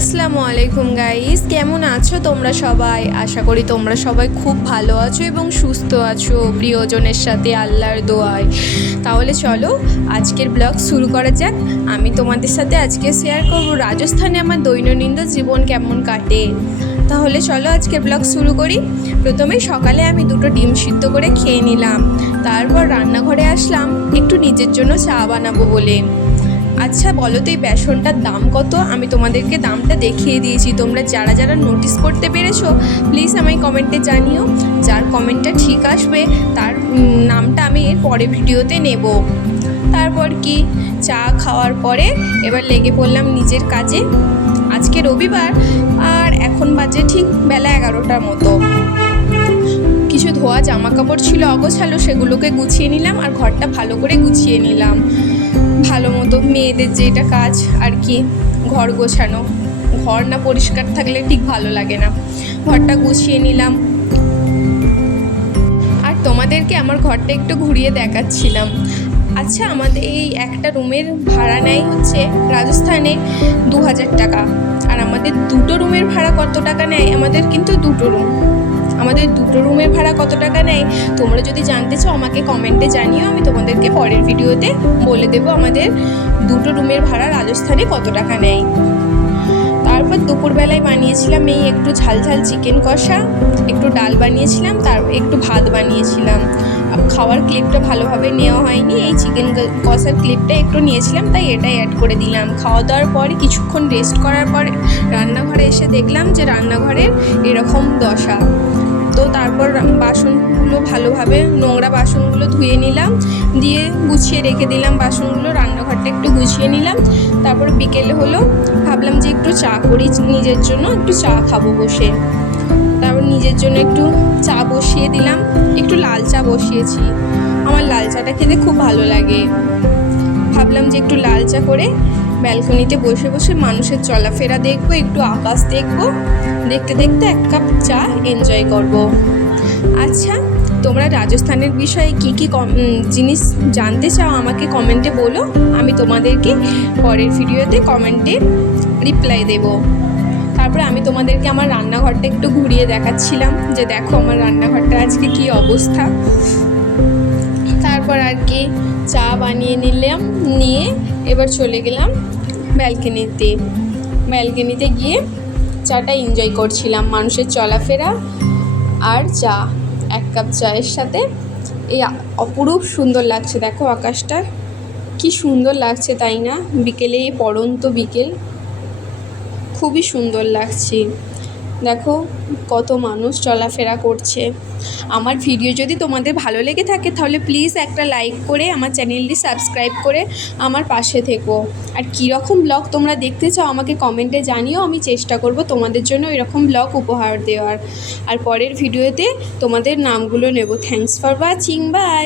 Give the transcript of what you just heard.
আসসালামু আলাইকুম গাইস কেমন আছো তোমরা সবাই? আশা করি তোমরা সবাই খুব ভালো আছো এবং সুস্থ আছো প্রিয়জনের সাথে আল্লাহর দোয়ায়। তাহলে চলো, আজকের ব্লগ শুরু করা যাক। আমি তোমাদের সাথে আজকে শেয়ার করব রাজস্থানে আমার দৈনন্দিন জীবন কেমন কাটে। তাহলে চলো আজকের ব্লগ শুরু করি। প্রথমে সকালে আমি দুটো ডিম সিদ্ধ করে খেয়ে নিলাম। তারপর রান্নাঘরে আসলাম, একটু নিজের জন্য চা বানাবো বলে। আচ্ছা বলো তো এই বেসনটার দাম কত? আমি তোমাদেরকে দামটা দেখিয়ে দিয়েছি। তোমরা যারা যারা নোটিস করতে পেরেছ প্লিজ আমায় কমেন্টে জানিও। যার কমেন্টটা ঠিক আসবে, তার নামটা আমি এর পরে ভিডিওতে নেব। তারপর কি? চা খাওয়ার পরে এবার লেগে পড়লাম নিজের কাজে। আজকে রবিবার, আর এখন বাজে ঠিক বেলা এগারোটার মতো। কিছু ধোয়া জামা কাপড় ছিল অগোছালো, সেগুলোকে গুছিয়ে নিলাম, আর ঘরটা ভালো করে গুছিয়ে নিলাম। ভালো মতো মেয়েদের যেটা কাজ আর কি, ঘর গোছানো। ঘর না পরিষ্কার থাকলে ঠিক ভালো লাগে না। ঘরটা গুছিয়ে নিলাম। আর তোমাদেরকে আমার ঘরটা একটু ঘুরিয়ে দেখাচ্ছিলাম। আচ্ছা আমাদের এই একটা রুমের ভাড়া নেয় হচ্ছে রাজস্থানে দু হাজার টাকা। আর আমাদের দুটো রুমের ভাড়া কত টাকা নেয়? আমাদের কিন্তু দুটো রুম। আমাদের দুটো রুমের ভাড়া কত টাকা নেয়, তোমরা যদি জানতে চাও, আমাকে কমেন্টে জানিও, আমি তোমাদেরকে পরের ভিডিওতে বলে দেবো আমাদের দুটো রুমের ভাড়া রাজস্থানে কত টাকা নেয়। তারপর দুপুরবেলায় বানিয়েছিলাম এই একটু ঝাল ঝাল চিকেন কষা, একটু ডাল বানিয়েছিলাম, তার একটু ভাত বানিয়েছিলাম। খাওয়ার ক্লিপটা ভালোভাবে নেওয়া হয়নি, এই চিকেন কষার ক্লিপটা একটু নিয়েছিলাম, তাই এটাই অ্যাড করে দিলাম। খাওয়া দাওয়ার পরে কিছুক্ষণ রেস্ট করার পরে রান্নাঘরে এসে দেখলাম যে রান্নাঘরের এরকম দশা। তো তারপর বাসনগুলো ভালোভাবে নোংরা বাসনগুলো ধুয়ে নিলাম। দিয়ে গুছিয়ে রেখে দিলাম বাসনগুলো, রান্নাঘরটা একটু গুছিয়ে নিলাম। তারপর বিকেলে হলো, ভাবলাম যে একটু চা করি নিজের জন্য, একটু চা খাব বসে। তারপর নিজের জন্য একটু চা বসিয়ে দিলাম, একটু লাল চা বসিয়েছি। আমার লাল চাটা খেতে খুব ভালো লাগে। ভাবলাম যে একটু লাল চা করে ব্যালকনিতে বসে বসে মানুষের চলাফেরা দেখব, একটু আকাশ দেখব, দেখতে দেখতে এক কাপ চা এনজয় করব। আচ্ছা তোমরা রাজস্থানের বিষয়ে কি কি জিনিস জানতে চাও আমাকে কমেন্টে বলো, আমি তোমাদেরকে পরের ভিডিওতে কমেন্টে রিপ্লাই দেব তারপরে আমি তোমাদেরকে আমার রান্নাঘরটা একটু ঘুরিয়ে দেখাচ্ছিলাম, যে দেখো আমার রান্নাঘরটা আজকে কি অবস্থা আর কি চা বানিয়ে নিলাম, নিয়ে এবার চলে গেলাম ব্যালকনিতে। ব্যালকনিতে গিয়ে চাটা এনজয় করছিলাম, মানুষের চলাফেরা আর চা, এক কাপ চায়ের সাথে। এই অপরূপ সুন্দর লাগছে, দেখো আকাশটা। কি সুন্দর লাগছে তাই না? বিকেলে এই পড়ন্ত বিকেল। খুবই সুন্দর লাগছে। দেখো, কত মানুষ চলাফেরা করছে। আমার ভিডিও যদি তোমাদের ভালো লেগে থাকে, তাহলে প্লিজ একটা লাইক করে আমার চ্যানেলটি সাবস্ক্রাইব করে আমার পাশে থেকো। আর কীরকম ব্লগ তোমরা দেখতে চাও, আমাকে কমেন্টে জানিও, আমি চেষ্টা করব তোমাদের জন্য এরকম ব্লগ উপহার দেওয়ার। আর পরের ভিডিওতে তোমাদের নামগুলো নেব। Thanks for watching by